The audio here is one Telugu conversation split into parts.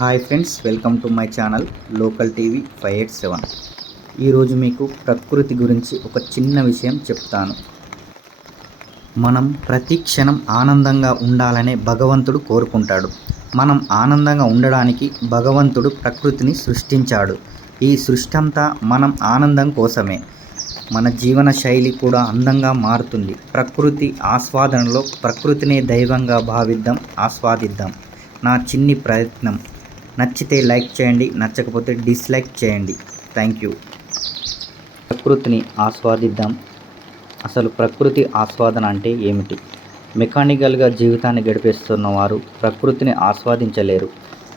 Hi friends, welcome to my channel local TV 587. ఈరోజు మీకు ప్రకృతి గురించి ఒక చిన్న విషయం చెప్తాను. మనం ప్రతి క్షణం ఆనందంగా ఉండాలనే భగవంతుడు కోరుకుంటాడు. మనం ఆనందంగా ఉండడానికి భగవంతుడు ప్రకృతిని సృష్టించాడు. ఈ సృష్టి అంతా మనం ఆనందం కోసమే. మన జీవన శైలి కూడా అందంగా మారుతుంది. ప్రకృతి ఆస్వాదనలో ప్రకృతినే దైవంగా భావిద్దాం, ఆస్వాదిద్దాం. నా చిన్ని ప్రయత్నం నచ్చితే లైక్ చేయండి, నచ్చకపోతే డిస్లైక్ చేయండి. Thank you. ప్రకృతిని ఆస్వాదిద్దాం. అసలు ప్రకృతి ఆస్వాదన అంటే ఏమిటి? మెకానికల్గా జీవితాన్ని గడిపేస్తున్న వారు ప్రకృతిని ఆస్వాదించలేరు.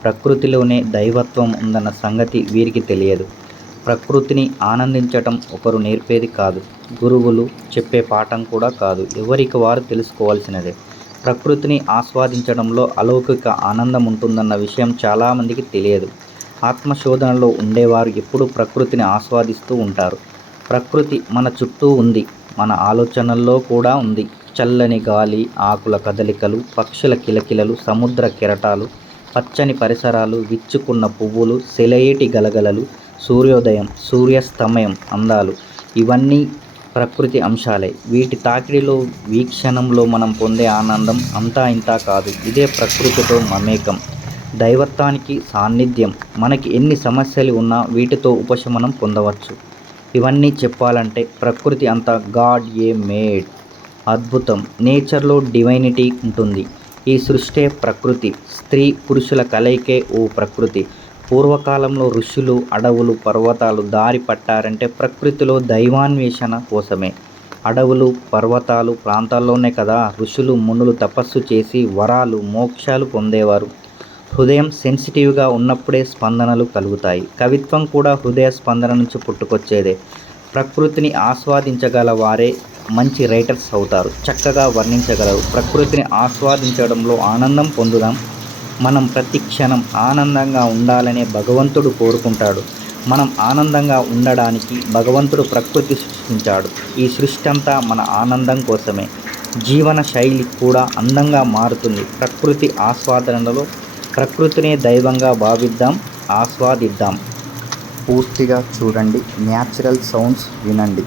ప్రకృతిలోనే దైవత్వం ఉందన్న సంగతి వీరికి తెలియదు. ప్రకృతిని ఆనందించటం ఒకరు నేర్పేది కాదు, గురువులు చెప్పే పాఠం కూడా కాదు. ఎవరికి వారు తెలుసుకోవాల్సినదే. ప్రకృతిని ఆస్వాదించడంలో అలౌకిక ఆనందం ఉంటుందన్న విషయం చాలామందికి తెలియదు. ఆత్మశోధనలో ఉండేవారు ఎప్పుడూ ప్రకృతిని ఆస్వాదిస్తూ ఉంటారు. ప్రకృతి మన చుట్టూ ఉంది, మన ఆలోచనల్లో కూడా ఉంది. చల్లని గాలి, ఆకుల కదలికలు, పక్షుల కిలకిలలు, సముద్ర కెరటాలు, పచ్చని పరిసరాలు, విచ్చుకున్న పువ్వులు, సెలయేటి గలగలలు, సూర్యోదయం, సూర్యాస్తమయం అందాలు ఇవన్నీ ప్రకృతి అంశాలే. వీటి తాకిడిలో వీక్షణంలో మనం పొందే ఆనందం అంతా ఇంతా కాదు. ఇదే ప్రకృతితో మమేకం, దైవత్వానికి సాన్నిధ్యం. మనకి ఎన్ని సమస్యలు ఉన్నా వీటితో ఉపశమనం పొందవచ్చు. ఇవన్నీ చెప్పాలంటే ప్రకృతి అంతా గాడ్ ఏ మేడ్, అద్భుతం. నేచర్లో డివైనిటీ ఉంటుంది. ఈ సృష్టే ప్రకృతి. స్త్రీ పురుషుల కలయికే ఓ ప్రకృతి. పూర్వకాలంలో ఋషులు అడవులు పర్వతాలు దారి పట్టారంటే ప్రకృతిలో దైవాన్వేషణ కోసమే. అడవులు పర్వతాలు ప్రాంతాల్లోనే కదా ఋషులు మునులు తపస్సు చేసి వరాలు మోక్షాలు పొందేవారు. హృదయం సెన్సిటివ్గా ఉన్నప్పుడే స్పందనలు కలుగుతాయి. కవిత్వం కూడా హృదయ స్పందన నుంచి పుట్టుకొచ్చేదే. ప్రకృతిని ఆస్వాదించగల వారే మంచి రైటర్స్ అవుతారు, చక్కగా వర్ణించగలరు. ప్రకృతిని ఆస్వాదించడంలో ఆనందం పొందుదాం. మనం ప్రతి క్షణం ఆనందంగా ఉండాలనే భగవంతుడు కోరుకుంటాడు. మనం ఆనందంగా ఉండడానికి భగవంతుడు ప్రకృతి సృష్టించాడు. ఈ సృష్టి అంతా మన ఆనందం కోసమే. జీవన శైలి కూడా అందంగా మారుతుంది ప్రకృతి ఆస్వాదనలో. ప్రకృతినే దైవంగా భావిద్దాం, ఆస్వాదిద్దాం. పూర్తిగా చూడండి, న్యాచురల్ సౌండ్స్ వినండి.